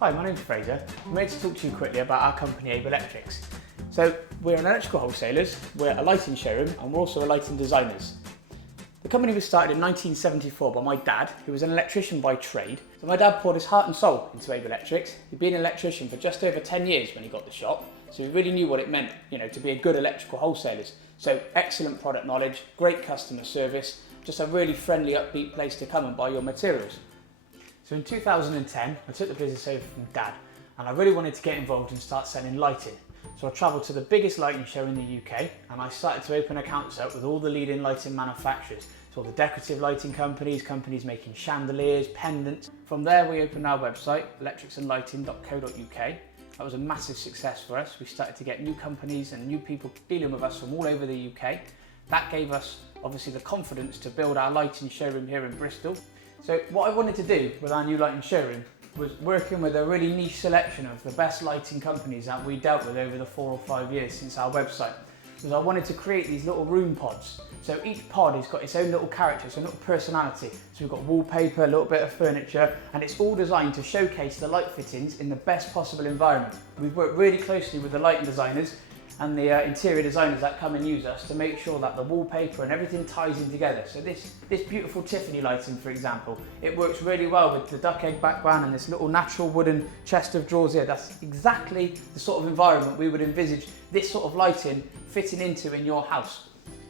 Hi, my name's Fraser. I'm here to talk to you quickly about our company, Abe Electrics. So, we're an electrical wholesalers, we're a lighting showroom, and we're also lighting designers. The company was started in 1974 by my dad, who was an electrician by trade. So my dad poured his heart and soul into Abe Electrics. He'd been an electrician for just over 10 years when he got the shop, so he really knew what it meant, to be a good electrical wholesalers. So excellent product knowledge, great customer service, just a really friendly, upbeat place to come and buy your materials. So in 2010, I took the business over from Dad, and I really wanted to get involved and start selling lighting. So I travelled to the biggest lighting show in the UK, and I started to open accounts up with all the leading lighting manufacturers. So all the decorative lighting companies making chandeliers, pendants. From there we opened our website, electricsandlighting.co.uk. That was a massive success for us. We started to get new companies and new people dealing with us from all over the UK. That gave us obviously the confidence to build our lighting showroom here in Bristol. So what I wanted to do with our new lighting showroom was working with a really niche selection of the best lighting companies that we dealt with over the 4 or 5 years since our website. Because I wanted to create these little room pods. So each pod has got its own little character, its own little personality. So we've got wallpaper, a little bit of furniture, and it's all designed to showcase the light fittings in the best possible environment. We've worked really closely with the lighting designers and the interior designers that come and use us to make sure that the wallpaper and everything ties in together. So this beautiful Tiffany lighting, for example, it works really well with the duck egg background and this little natural wooden chest of drawers here. That's exactly the sort of environment we would envisage this sort of lighting fitting into in your house.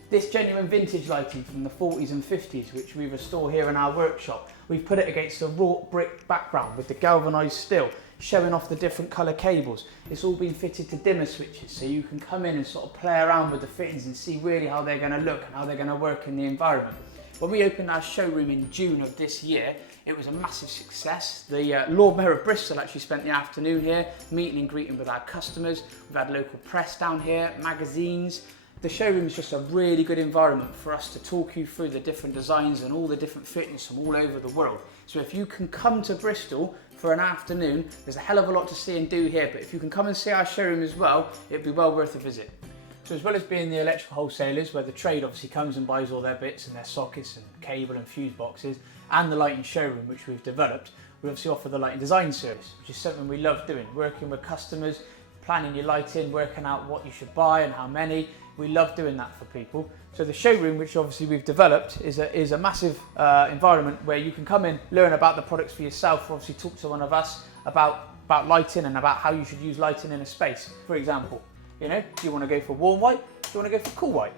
This genuine vintage lighting from the 40s and 50s, which we restore here in our workshop, we've put it against a wrought brick background with the galvanised steel, showing off the different colour cables. It's all been fitted to dimmer switches, so you can come in and sort of play around with the fittings and see really how they're going to look and how they're going to work in the environment. When we opened our showroom in June of this year, it was a massive success. The Lord Mayor of Bristol actually spent the afternoon here, meeting and greeting with our customers. We've had local press down here, magazines. The showroom is just a really good environment for us to talk you through the different designs and all the different fittings from all over the world. So if you can come to Bristol for an afternoon, there's a hell of a lot to see and do here, but if you can come and see our showroom as well, it'd be well worth a visit. So as well as being the electrical wholesalers, where the trade obviously comes and buys all their bits and their sockets and cable and fuse boxes, and the lighting showroom which we've developed, we obviously offer the lighting design service, which is something we love doing, working with customers, planning your lighting, working out what you should buy and how many. We love doing that for people. So the showroom, which obviously we've developed, is a massive environment where you can come in, learn about the products for yourself, obviously talk to one of us about lighting and about how you should use lighting in a space. For example, do you want to go for warm white? Do you want to go for cool white?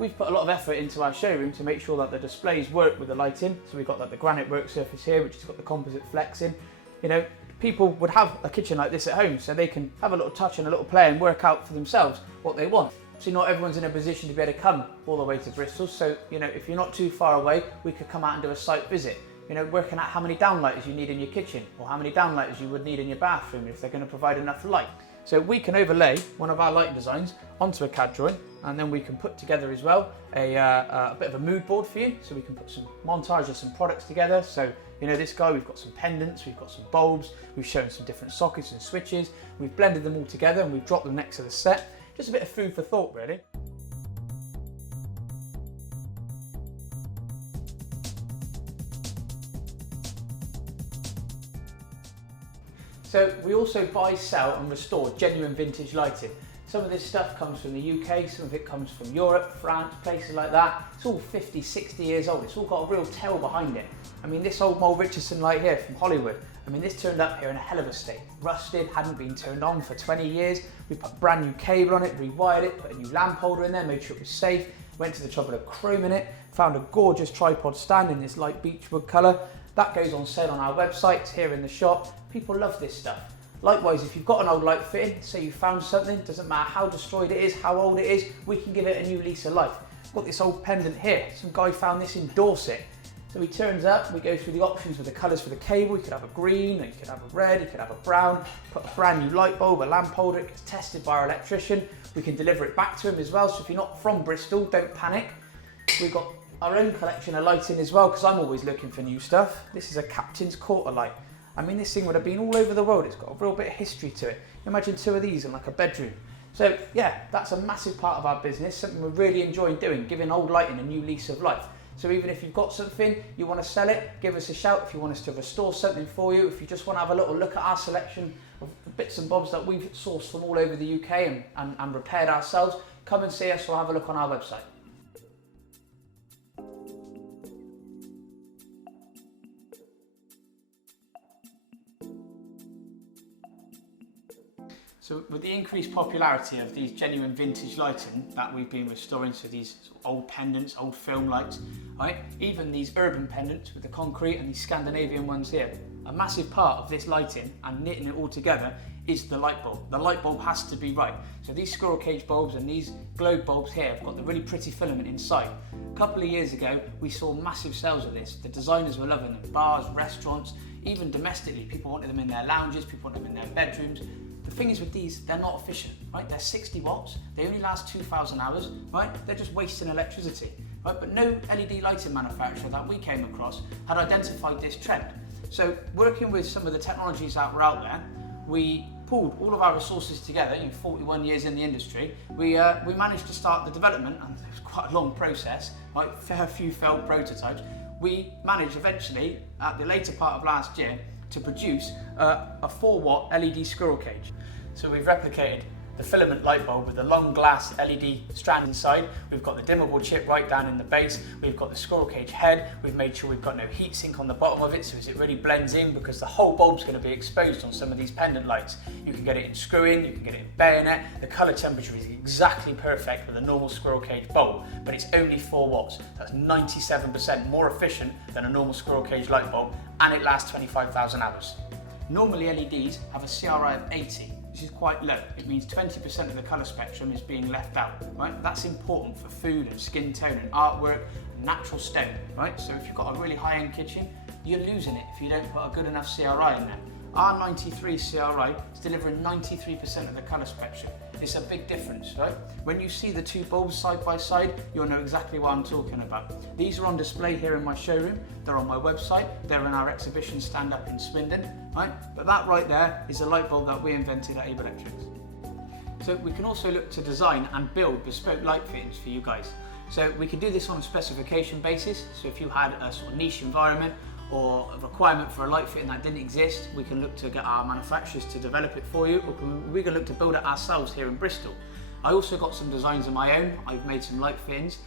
We've put a lot of effort into our showroom to make sure that the displays work with the lighting. So we've got like the granite work surface here, which has got the composite flexing. People would have a kitchen like this at home, so they can have a little touch and a little play and work out for themselves what they want. So not everyone's in a position to be able to come all the way to Bristol, so if you're not too far away, we could come out and do a site visit. Working out how many downlighters you need in your kitchen, or how many downlighters you would need in your bathroom if they're going to provide enough light. So we can overlay one of our lighting designs onto a CAD drawing, and then we can put together as well a bit of a mood board for you, so we can put some montage of some products together. So this guy, we've got some pendants, we've got some bulbs, we've shown some different sockets and switches, we've blended them all together and we've dropped them next to the set. Just a bit of food for thought, really. So we also buy, sell and restore genuine vintage lighting. Some of this stuff comes from the UK, some of it comes from Europe, France, places like that. It's all 50, 60 years old. It's all got a real tale behind it. This old Mole Richardson light here from Hollywood, this turned up here in a hell of a state. Rusted, hadn't been turned on for 20 years. We put brand new cable on it, rewired it, put a new lamp holder in there, made sure it was safe. Went to the trouble of chroming it, found a gorgeous tripod stand in this light beechwood colour. That goes on sale on our website, it's here in the shop. People love this stuff. Likewise, if you've got an old light fitting, say you found something, doesn't matter how destroyed it is, how old it is, we can give it a new lease of life. I've got this old pendant here. Some guy found this in Dorset. So he turns up, we go through the options with the colours for the cable. You could have a green, you could have a red, you could have a brown, put a brand new light bulb, a lamp holder, it gets tested by our electrician. We can deliver it back to him as well, so if you're not from Bristol, don't panic. We've got our own collection of lighting as well, because I'm always looking for new stuff. This is a Captain's Quarter light. This thing would have been all over the world. It's got a real bit of history to it. Imagine 2 of these in like a bedroom. So yeah, that's a massive part of our business, something we're really enjoying doing, giving old lighting a new lease of life. So even if you've got something, you want to sell it, give us a shout. If you want us to restore something for you, if you just want to have a little look at our selection of bits and bobs that we've sourced from all over the UK and repaired ourselves, come and see us or have a look on our website. So with the increased popularity of these genuine vintage lighting that we've been restoring, so these sort of old pendants, old film lights, right? Even these urban pendants with the concrete and these Scandinavian ones here, a massive part of this lighting and knitting it all together is the light bulb. The light bulb has to be right. So these squirrel cage bulbs and these globe bulbs here have got the really pretty filament inside. A couple of years ago, we saw massive sales of this. The designers were loving them. Bars, restaurants, even domestically, people wanted them in their lounges, people wanted them in their bedrooms. The thing is with these, they're not efficient, right? They're 60 watts, they only last 2,000 hours, right? They're just wasting electricity, right? But no LED lighting manufacturer that we came across had identified this trend. So working with some of the technologies that were out there, we pulled all of our resources together. 41 years in the industry, we managed to start the development, and it was quite a long process, right? Fair few failed prototypes. We managed eventually, at the later part of last year, to produce a 4-watt LED squirrel cage. So we've replicated the filament light bulb with the long glass LED strand inside. We've got the dimmable chip right down in the base. We've got the squirrel cage head. We've made sure we've got no heat sink on the bottom of it, so as it really blends in, because the whole bulb's going to be exposed on some of these pendant lights. You can get it in screw-in, you can get it in bayonet. The colour temperature is exactly perfect with a normal squirrel cage bulb, but it's only 4 watts. That's 97% more efficient than a normal squirrel cage light bulb, and it lasts 25,000 hours. Normally LEDs have a CRI of 80. Which is quite low. It means 20% of the colour spectrum is being left out, right? That's important for food and skin tone and artwork and natural stone, right? So if you've got a really high-end kitchen, you're losing it if you don't put a good enough CRI in there. Our 93 CRI is delivering 93% of the colour spectrum. It's a big difference, right? When you see the two bulbs side by side, you'll know exactly what I'm talking about. These are on display here in my showroom. They're on my website. They're in our exhibition stand up in Swindon, right? But that right there is a light bulb that we invented at Able Electrics. So we can also look to design and build bespoke light fittings for you guys. So we can do this on a specification basis. So if you had a sort of niche environment or a requirement for a light fitting that didn't exist, we can look to get our manufacturers to develop it for you, or we can look to build it ourselves here in Bristol. I also got some designs of my own. I've made some light fittings.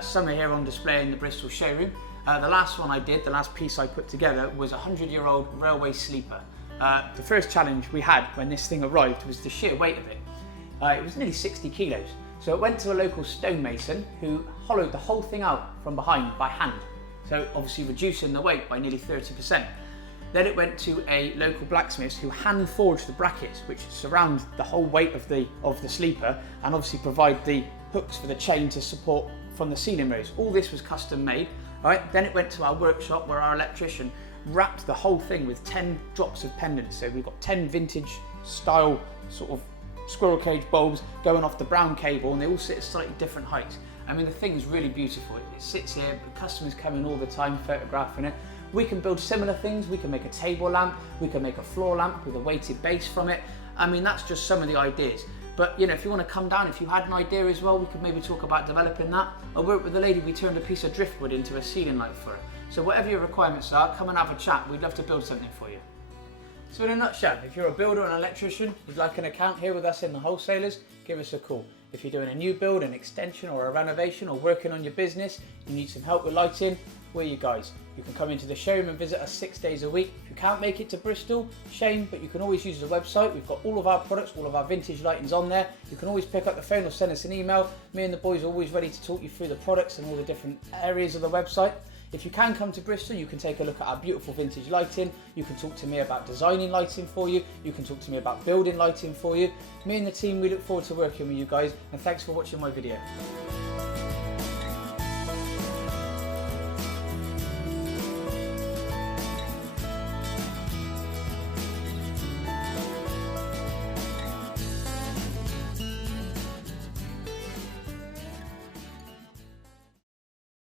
Some are here on display in the Bristol showroom. The last one I did, the last piece I put together, was a 100-year-old railway sleeper. The first challenge we had when this thing arrived was the sheer weight of it. It was nearly 60 kilos. So it went to a local stonemason who hollowed the whole thing out from behind by hand. So obviously reducing the weight by nearly 30%. Then it went to a local blacksmith who hand forged the brackets which surround the whole weight of the sleeper, and obviously provide the hooks for the chain to support from the ceiling rails. All this was custom made. All right. Then it went to our workshop where our electrician wrapped the whole thing with 10 drops of pendants. So we've got 10 vintage style sort of squirrel cage bulbs going off the brown cable, and they all sit at slightly different heights. I mean, the thing is really beautiful. It sits here, customers come in all the time photographing it. We can build similar things. We can make a table lamp, we can make a floor lamp with a weighted base from it. I mean, that's just some of the ideas. But if you want to come down, if you had an idea as well, we could maybe talk about developing that. I worked with a lady, we turned a piece of driftwood into a ceiling light for her. So whatever your requirements are, come and have a chat. We'd love to build something for you. So in a nutshell, if you're a builder or an electrician, you'd like an account here with us in the wholesalers, give us a call. If you're doing a new build, an extension or a renovation, or working on your business, you need some help with lighting, we're you guys. You can come into the showroom and visit us 6 days a week. If you can't make it to Bristol, shame, but you can always use the website. We've got all of our products, all of our vintage lightings on there. You can always pick up the phone or send us an email. Me and the boys are always ready to talk you through the products and all the different areas of the website. If you can come to Bristol, you can take a look at our beautiful vintage lighting. You can talk to me about designing lighting for you. You can talk to me about building lighting for you. Me and the team, we look forward to working with you guys, and thanks for watching my video.